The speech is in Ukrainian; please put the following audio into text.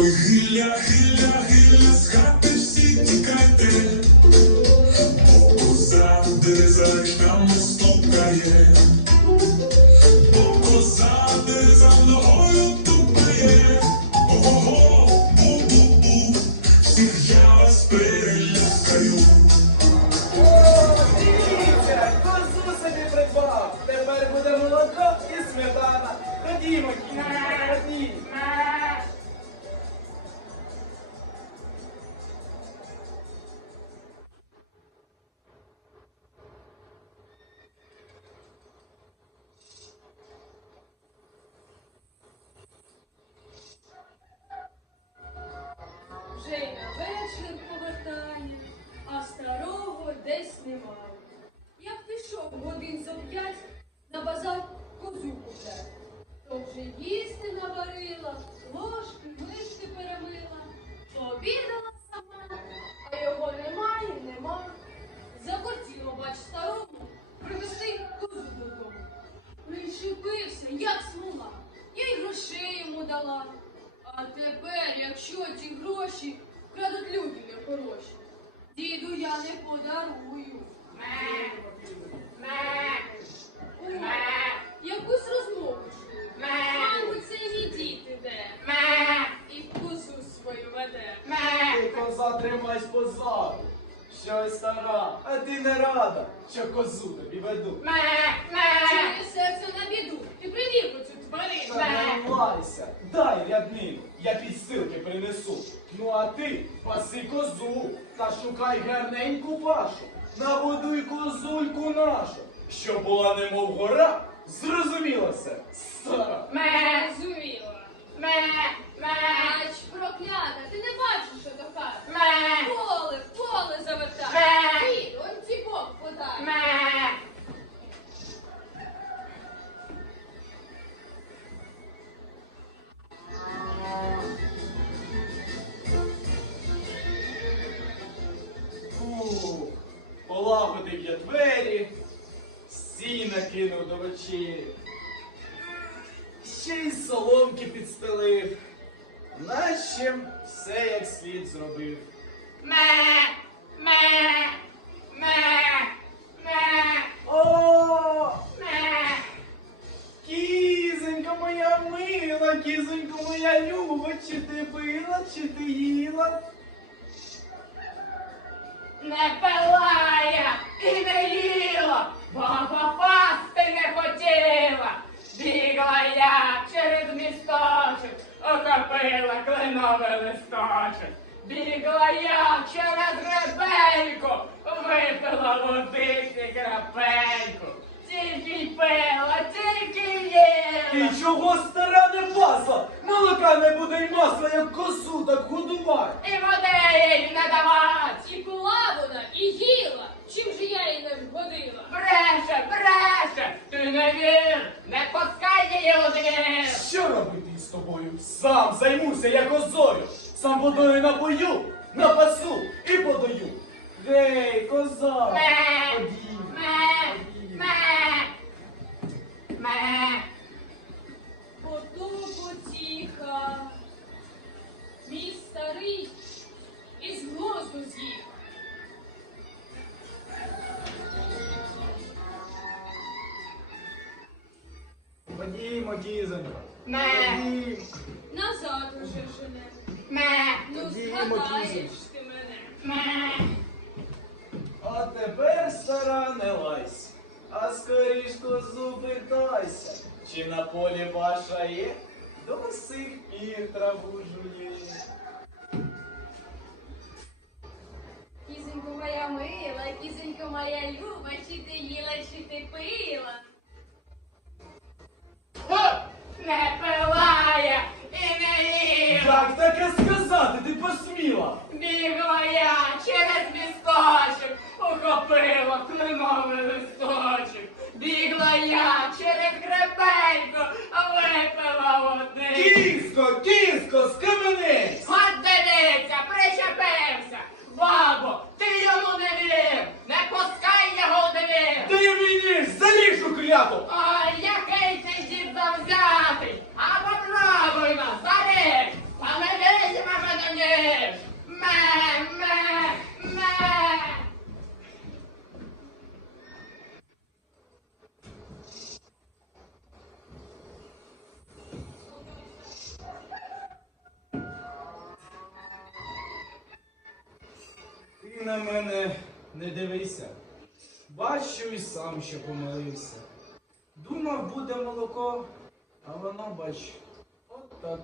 Ой, гілля, гілля, гілля з хати. А тепер, якщо ті гроші крадуть люди нехороші, діду я не подарую. О, якусь розмову чую. Мабуть, це мій дід іде. І козу свою веде. Ти коза тримайся позаду. Щось стара, а ти не рада, що козу тобі веду. Чує серце на біду. Ти привів оцю тварину. Та не лайся, дай ряднину, я. Ну а ти паси козу та шукай гарненьку пашу. Нагодуй козульку нашу, що була немов гора, зрозуміла все, стара. ме. Ач, проклята, ти не бачиш, що то Ме. Поле, поле завертає. Дід, полагодив я двері, стіна кинув до вечері. Ще й соломки підстелив, наче все як слід зробив. Ме, ме, ме, ме. О, кізонька моя мила, кізонька моя люба, чи ти пила, чи ти їла? Не пила і не їла, баба пасти не хотіла. Бігла я через місточок, окопила кленовий листочок. Бігла я через гребельку, випила водиці крапельку. Тільки пила, тільки їла. чого не пасла? Молока не буде й масла, як косу так годувати. І води їй не. І пила вона, і їла. Чим же я їй не вгодила? Бреше, бреше, ти не вір, не пускай її у двір. Що робити із тобою? Сам займуся я козою. Сам водою напою, напасу і подаю. Гей, коза! Ме, Ходім, Кізонько. Ме, Ходім. Назад уже жене. ме, Ну, Ходімо, згадаєш ти мене. ме. А тепер, стара, не лайся, а скоріш козу питайся, чи на полі ваша є, до сих пір траву жує. Кізонько моя мила, кізонько моя люба, чи ти їла, чи ти пила? Не пила і не їла. Як таке сказати, ти посміла? Бігла я через місточок, ухопила кленовий листочок. Бігла я через гребельку, випила води. Кіско, кіско! От дивіться, причепився. Бабо, ти йому не вір, не пускай його у двір. Ти мені ж залішу кляту! На мене не дивися. Бачу і сам, що помилився. Думав, буде молоко, а воно, бач, от так